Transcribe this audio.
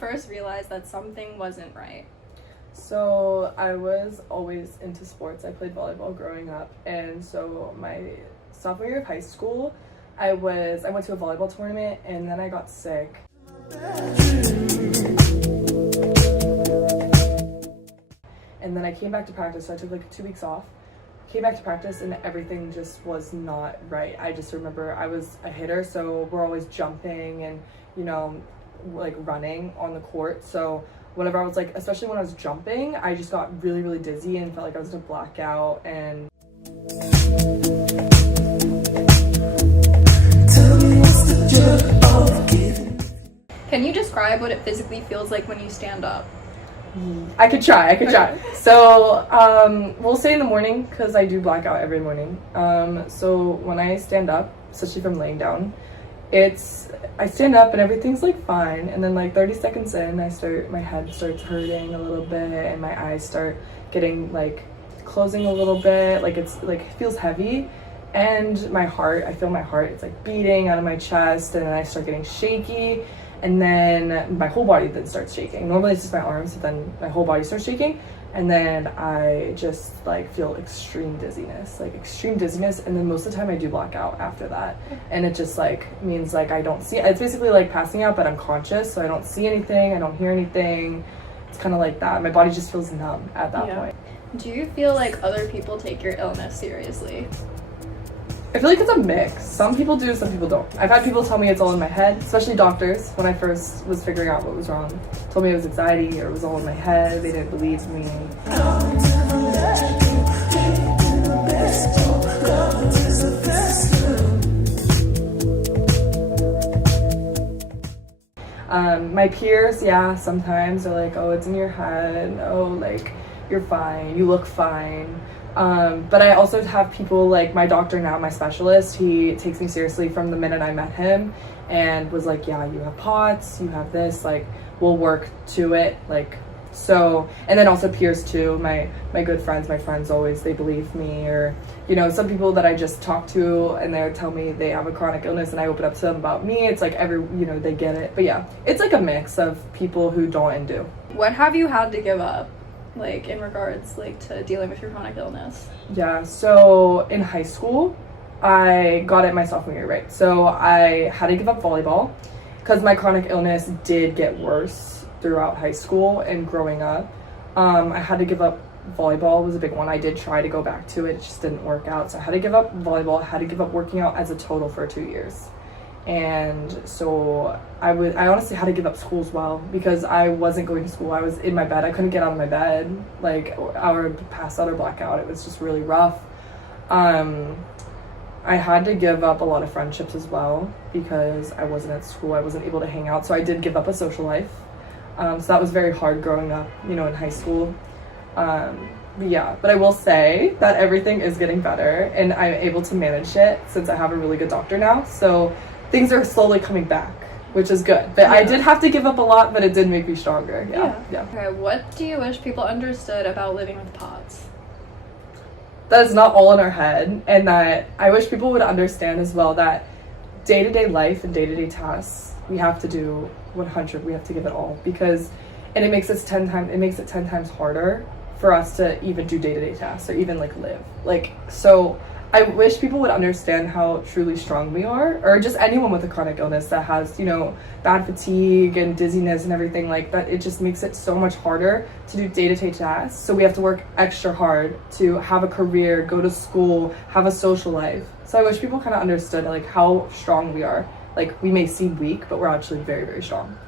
first realize that something wasn't right? So I was always into sports. I played volleyball growing up, and so my sophomore year of high school, I went to a volleyball tournament, and then I got sick. And then I came back to practice, so I took like 2 weeks off. Came back to practice and everything just was not right. I just remember I was a hitter, so we're always jumping and, you know, like running on the court. So whenever I was like, especially when I was jumping, I just got really, really dizzy and felt like I was gonna black out. And Can you describe what it physically feels like when you stand up? I could try. So we'll say in the morning, because I do black out every morning. So when I stand up, especially from laying down, I stand up and everything's like fine, and then like 30 seconds in, my head starts hurting a little bit and my eyes start getting like closing a little bit, like it's like it feels heavy, and I feel my heart, it's like beating out of my chest, and then I start getting shaky. And then my whole body then starts shaking. Normally it's just my arms, but then my whole body starts shaking. And then I just like feel extreme dizziness. And then most of the time I do black out after that. And it just like means like I don't see, it's basically like passing out, but I'm conscious. So I don't see anything, I don't hear anything. It's kind of like that. My body just feels numb at that point. Do you feel like other people take your illness seriously? I feel like it's a mix. Some people do, some people don't. I've had people tell me it's all in my head, especially doctors. When I first was figuring out what was wrong, told me it was anxiety or it was all in my head. They didn't believe me. My peers, sometimes they're like, oh, it's in your head. Oh, like, you're fine. You look fine. But I also have people like my doctor now, my specialist, he takes me seriously from the minute I met him and was like, yeah, you have POTS, you have this, like, we'll work to it, like, so. And then also peers too, my good friends, my friends always, they believe me, or, you know, some people that I just talk to and they tell me they have a chronic illness and I open up to them about me, it's like they get it. But yeah, it's like a mix of people who don't and do. What have you had to give up, like in regards like to dealing with your chronic illness? Yeah, so in high school I got it my sophomore year, right? So I had to give up volleyball because my chronic illness did get worse throughout high school and growing up. I had to give up volleyball, was a big one. I did try to go back to it, it just didn't work out. So I had to give up volleyball, I had to give up working out as a total for 2 years. And so I honestly had to give up school as well because I wasn't going to school. I was in my bed. I couldn't get out of my bed, like, I would pass out or black out. It was just really rough. I had to give up a lot of friendships as well because I wasn't at school. I wasn't able to hang out. So I did give up a social life. So that was very hard growing up, you know, in high school. But I will say that everything is getting better and I'm able to manage it since I have a really good doctor now. So things are slowly coming back, which is good. But I did have to give up a lot, but it did make me stronger. Yeah. Okay, what do you wish people understood about living with POTS? That is not all in our head, and that I wish people would understand as well that day-to-day life and day-to-day tasks, we have to do 100. We have to give it all and it makes it 10 times harder for us to even do day-to-day tasks or even like live. Like, so I wish people would understand how truly strong we are, or just anyone with a chronic illness that has, you know, bad fatigue and dizziness and everything like that. It just makes it so much harder to do day-to-day tasks. So we have to work extra hard to have a career, go to school, have a social life. So I wish people kind of understood like how strong we are. Like, we may seem weak, but we're actually very, very strong.